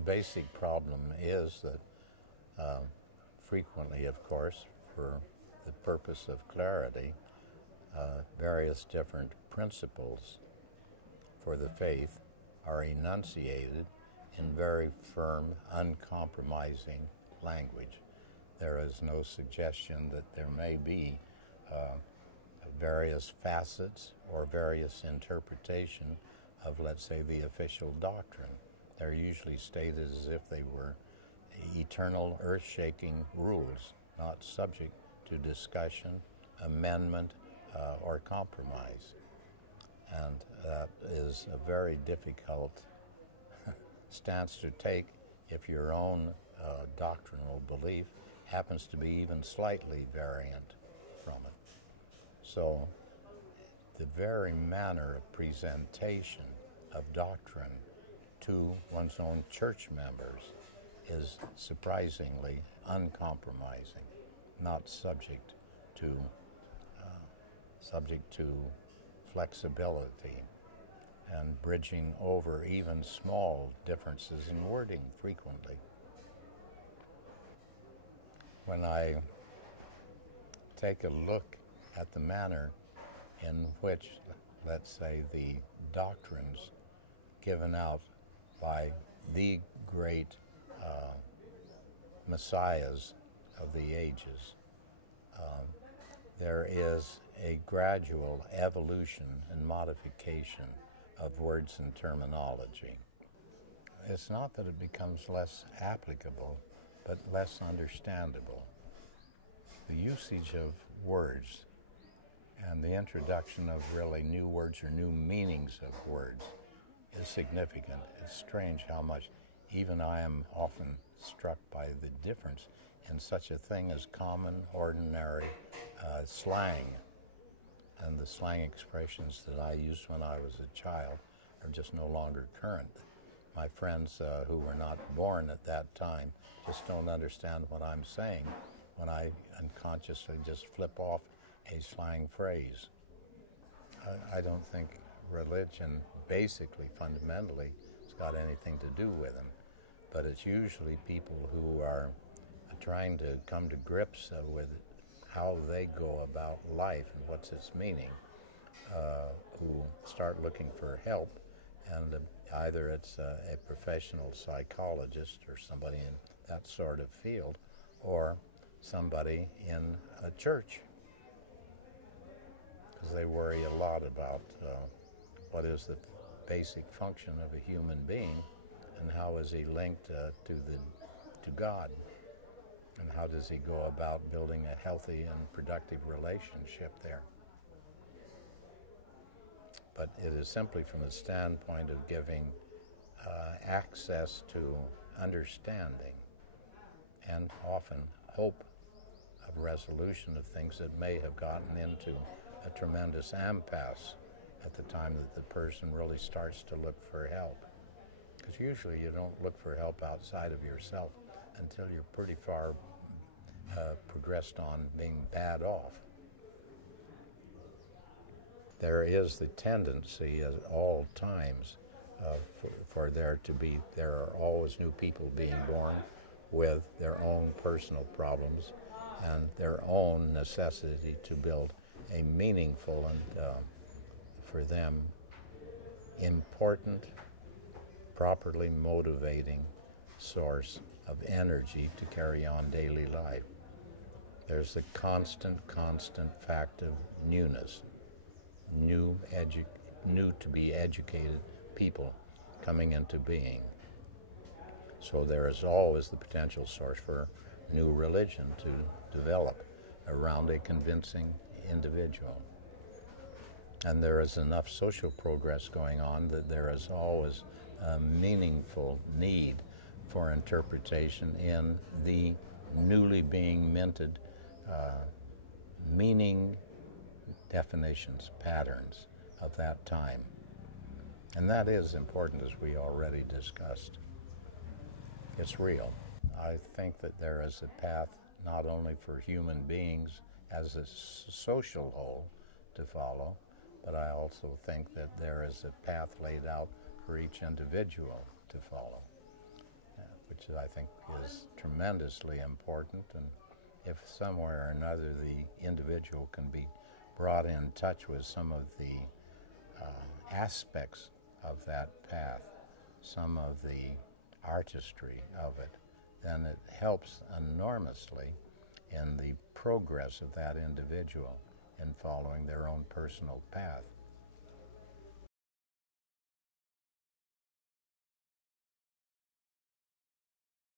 The basic problem is that frequently, of course, for the purpose of clarity, various different principles for the faith are enunciated in very firm, uncompromising language. There is no suggestion that there may be various facets or various interpretation of, let's say, the official doctrine. They're usually stated as if they were eternal, earth-shaking rules, not subject to discussion, amendment, or compromise. And that is a very difficult stance to take if your own doctrinal belief happens to be even slightly variant from it. So the very manner of presentation of doctrine to one's own church members is surprisingly uncompromising, not subject to flexibility and bridging over even small differences in wording frequently. When I take a look at the manner in which, let's say, the doctrines given out by the great messiahs of the ages, there is a gradual evolution and modification of words and terminology. It's not that it becomes less applicable, but less understandable. The usage of words and the introduction of really new words or new meanings of words is significant. It's strange how much even I am often struck by the difference in such a thing as common, ordinary slang. And the slang expressions that I used when I was a child are just no longer current. My friends who were not born at that time just don't understand what I'm saying when I unconsciously just flip off a slang phrase. I don't think religion basically, fundamentally, has got anything to do with them, but it's usually people who are trying to come to grips with how they go about life and what's its meaning, who start looking for help, and either it's a professional psychologist or somebody in that sort of field, or somebody in a church, because they worry a lot about what is the basic function of a human being and how is he linked to God, and how does he go about building a healthy and productive relationship there. But it is simply from the standpoint of giving access to understanding and often hope of resolution of things that may have gotten into a tremendous impasse at the time that the person really starts to look for help. Because usually you don't look for help outside of yourself until you're pretty far progressed on being bad off. There is the tendency at all times for there are always new people being born with their own personal problems and their own necessity to build a meaningful and, for them, important, properly motivating source of energy to carry on daily life. There's the constant fact of newness, new to be educated people coming into being. So there is always the potential source for new religion to develop around a convincing individual. And there is enough social progress going on that there is always a meaningful need for interpretation in the newly being minted meaning definitions, patterns of that time. And that is important, as we already discussed. It's real. I think that there is a path not only for human beings as a social whole to follow, but I also think that there is a path laid out for each individual to follow. which I think is tremendously important. And if somewhere or another the individual can be brought in touch with some of the aspects of that path, some of the artistry of it, then it helps enormously in the progress of that individual in following their own personal path.